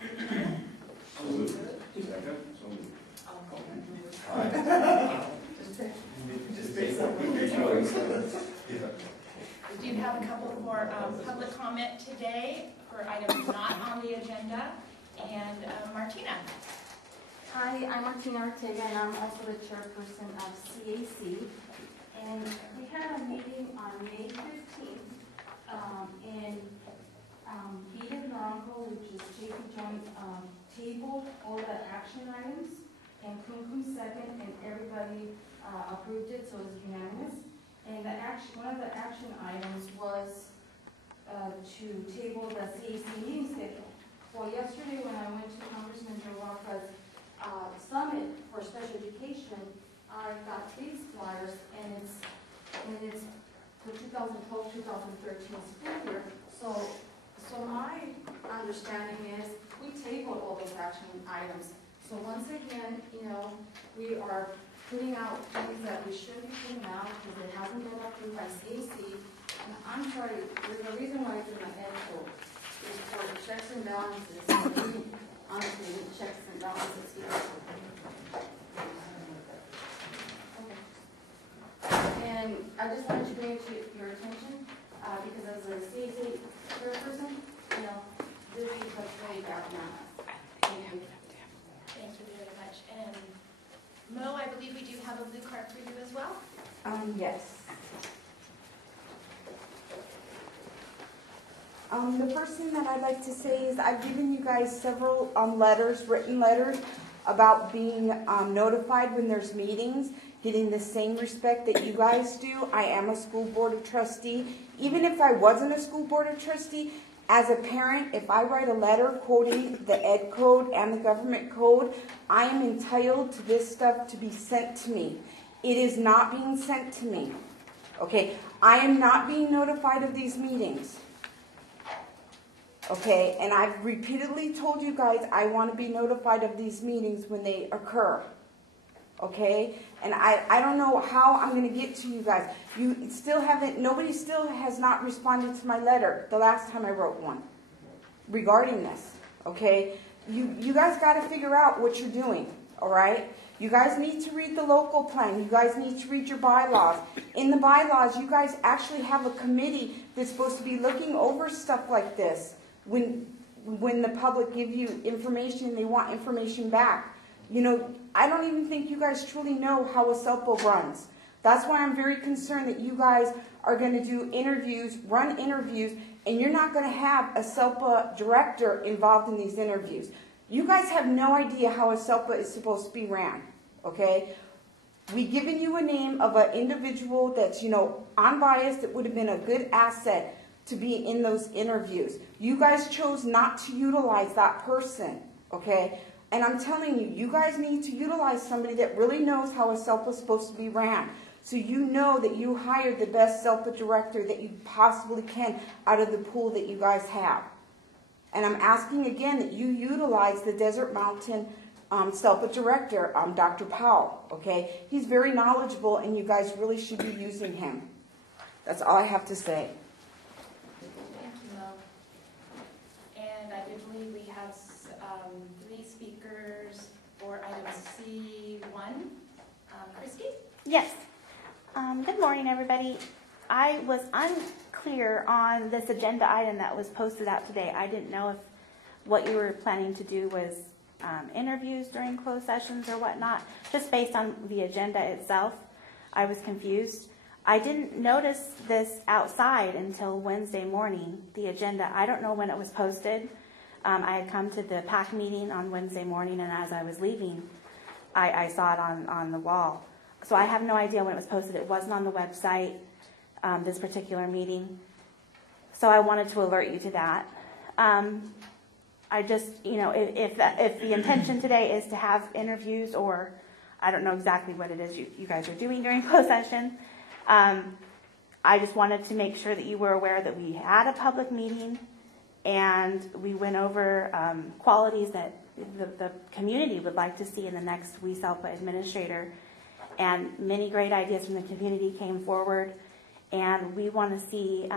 consent agenda? So moved. Second. So moved. We do have a couple for public comment today for items not on the agenda. And Martina. Hi, I'm Martina Ortega, and I'm also the chairperson of CAC. And we had a meeting on May 15th in Vita Naranjo, which is JP Joint, tabled all the action items, and Kunkun second, and everybody approved it, so it was unanimous. And one of the action items was to table the CAC meeting schedule. Well, yesterday when I went to Congressman Joe Walker's summit for special education, I got these flyers, and it's the 2012-2013 school year. So my understanding is we tabled all those action items. So once again, we are putting out things that we shouldn't be putting out because it hasn't been approved by CAC. And I'm sorry, the reason why it's in my head is for the checks and balances. Honestly, the checks and balances here. Okay. And I just wanted to bring it to your attention because as a CAC chairperson, this is what's really bad on us. Thank you. Thank you very much. And Mo, I believe we do have a blue card for you as well. Yes. The first thing that I'd like to say is I've given you guys several written letters, about being notified when there's meetings, getting the same respect that you guys do. I am a school board of trustee. Even if I wasn't a school board of trustee, as a parent, if I write a letter quoting the ed code and the government code, I am entitled to this stuff to be sent to me. It is not being sent to me. Okay, I am not being notified of these meetings. Okay, and I've repeatedly told you guys I want to be notified of these meetings when they occur. Okay, and I don't know how I'm going to get to you guys. You still haven't, nobody still has not responded to my letter the last time I wrote one regarding this. Okay, you guys got to figure out what you're doing. All right, you guys need to read the local plan. You guys need to read your bylaws. In the bylaws, you guys actually have a committee that's supposed to be looking over stuff like this. When the public give you information, they want information back. I don't even think you guys truly know how a SELPA runs. That's why I'm very concerned that you guys are going to do interviews, run interviews, and you're not going to have a SELPA director involved in these interviews. You guys have no idea how a SELPA is supposed to be ran, okay? We've given you a name of an individual that's, unbiased, that would have been a good asset to be in those interviews. You guys chose not to utilize that person, okay? And I'm telling you, you guys need to utilize somebody that really knows how a SELPA is supposed to be ran. So you know that you hired the best SELPA director that you possibly can out of the pool that you guys have. And I'm asking again that you utilize the Desert Mountain SELPA director, Dr. Powell, okay? He's very knowledgeable and you guys really should be using him. That's all I have to say. Thank you, Mo. And I do believe we have 3 speakers for item C1. Christy? Yes. Good morning, everybody. I was unclear on this agenda item that was posted out today. I didn't know if what you were planning to do was interviews during closed sessions or whatnot. Just based on the agenda itself, I was confused. I didn't notice this outside until Wednesday morning, the agenda. I don't know when it was posted. I had come to the PAC meeting on Wednesday morning, and as I was leaving, I saw it on the wall. So I have no idea when it was posted. It wasn't on the website, this particular meeting. So I wanted to alert you to that. I just, if the intention today is to have interviews, or I don't know exactly what it is you guys are doing during closed session, I just wanted to make sure that you were aware that we had a public meeting and we went over qualities that the community would like to see in the next WESELPA administrator. And many great ideas from the community came forward. And we want to see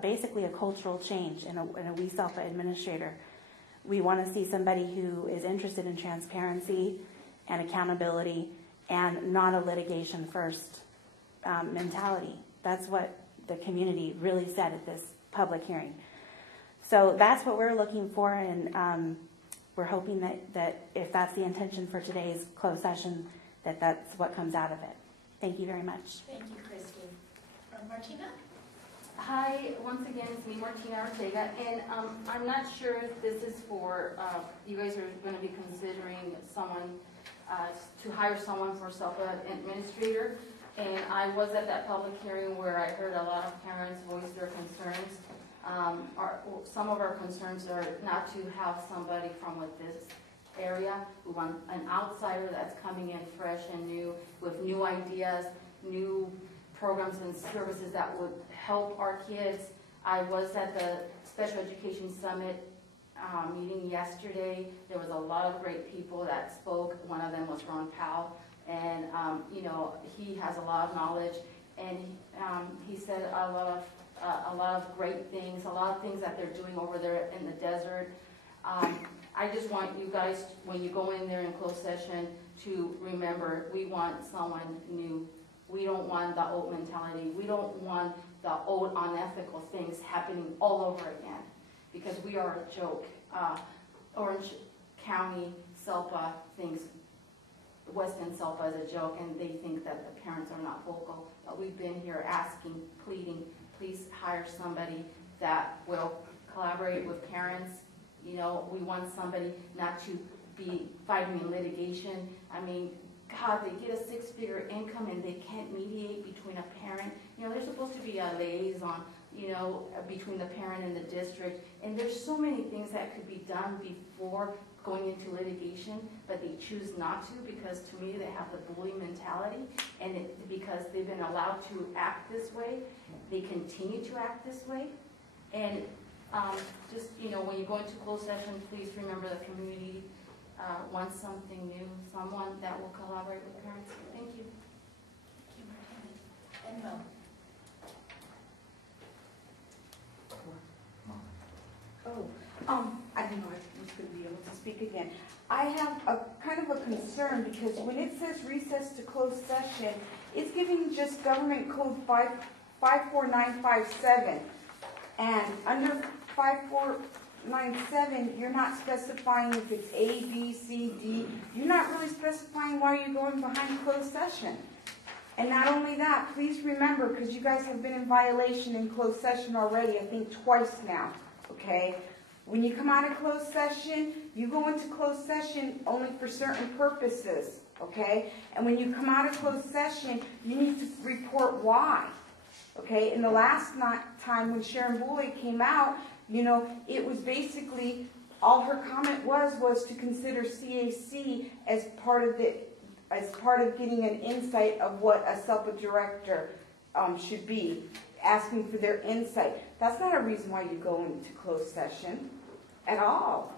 basically a cultural change in a WESELPA administrator. We want to see somebody who is interested in transparency and accountability and not a litigation first mentality. That's what the community really said at this public hearing. So that's what we're looking for, and we're hoping that if that's the intention for today's closed session, that's what comes out of it. Thank you very much. Thank you, Christy. Martina? Hi, once again, it's me, Martina Ortega, and I'm not sure if this is for, you guys are going to be considering someone, to hire someone for SELPA administrator, and I was at that public hearing where I heard a lot of parents voice their concerns. Some of our concerns are not to have somebody from this area. We want an outsider that's coming in fresh and new, with new ideas, new programs and services that would help our kids. I was at the Special Education Summit meeting yesterday. There was a lot of great people that spoke. One of them was Ron Powell, and you know, he has a lot of knowledge, and he said a lot of great things, a lot of things that they're doing over there in the desert. I just want you guys, when you go in there in closed session, to remember we want someone new. We don't want the old mentality. We don't want the old unethical things happening all over again, because we are a joke. Orange County SELPA thinks Weston SELPA is a joke, and they think that the parents are not vocal. But we've been here asking, pleading, please hire somebody that will collaborate with parents. You know, we want somebody not to be fighting in litigation. I mean, God, they get a six-figure income and they can't mediate between a parent. You know, there's supposed to be a liaison, you know, between the parent and the district. And there's so many things that could be done before going into litigation, but they choose not to, because to me they have the bully mentality, and because they've been allowed to act this way, they continue to act this way. And just, you know, when you go into closed session, please remember the community wants something new, someone that will collaborate with parents. Thank you. Thank you, Martina. And Mo? I didn't know I was going to be able to speak again. I have a kind of a concern, because when it says recess to closed session, it's giving just Government Code 54957, and under 5497, you're not specifying if it's A, B, C, D. You're not really specifying why you're going behind closed session. And not only that, please remember, because you guys have been in violation in closed session already, I think twice now, okay? When you come out of closed session, you go into closed session only for certain purposes, okay? And when you come out of closed session, you need to report why, okay? And the last time when Sharon Boulay came out, you know, it was basically, all her comment was to consider CAC as part of getting an insight of what a SELPA director should be, asking for their insight. That's not a reason why you go into closed session at all.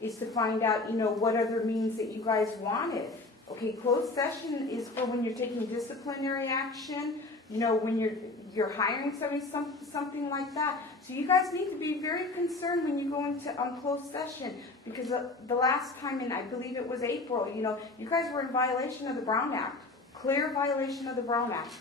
It's to find out, you know, what other means that you guys wanted. Okay, closed session is for when you're taking disciplinary action, you know, when you're hiring somebody, something like that. So you guys need to be very concerned when you go into closed session, because the last time, in I believe it was April, you know, you guys were in violation of the Brown Act, clear violation of the Brown Act.